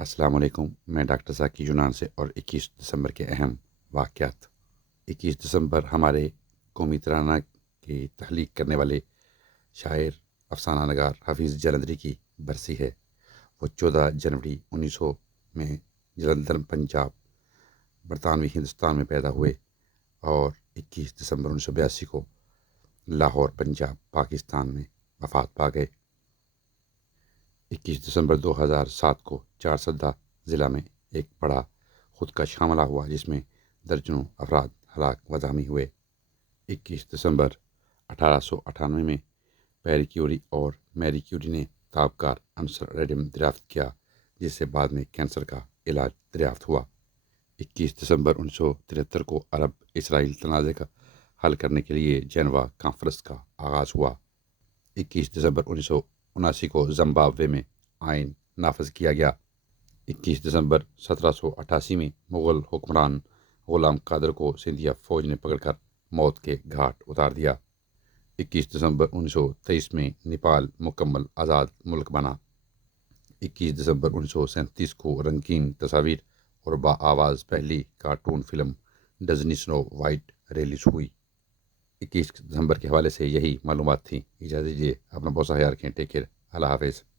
السلام علیکم، میں ڈاکٹر ذاکی یونان سے اور 21 دسمبر کے اہم واقعات۔ 21 دسمبر ہمارے قومی ترانہ کی تخلیق کرنے والے شاعر افسانہ نگار حفیظ جلندری کی برسی ہے۔ وہ 14 جنوری 1900 میں جلندھر پنجاب برطانوی ہندوستان میں پیدا ہوئے اور 21 دسمبر 1982 کو لاہور پنجاب پاکستان میں وفات پا گئے۔ 21 دسمبر 2007 کو چارسدہ ضلع میں ایک بڑا خودکش حملہ ہوا جس میں درجنوں افراد ہلاک و زخمی ہوئے۔ 21 دسمبر 1898 میں پیری کیوری اور میری کیوری نے تابکار عنصر ریڈیم دریافت کیا، جس سے بعد میں کینسر کا علاج دریافت ہوا۔ 21 دسمبر 1973 کو عرب اسرائیل تنازع کا حل کرنے کے لیے جنیوا کانفرنس کا آغاز ہوا۔ 21 دسمبر 1979 کو زمبابوے میں آئین نافذ کیا گیا۔ 21 دسمبر 1788 میں مغل حکمران غلام قادر کو سندھیا فوج نے پکڑ کر موت کے گھاٹ اتار دیا۔ 21 دسمبر 1923 میں نیپال مکمل آزاد ملک بنا۔ 21 دسمبر 1937 کو رنگین تصاویر اور بآواز پہلی کارٹون فلم ڈزنی سنو وائٹ ریلیز ہوئی۔ 21 دسمبر کے حوالے سے یہی معلومات تھیں۔ اجازت دیجیے، اپنا بہت سا خیال رکھیں۔ ٹیک کیئر، اللہ حافظ۔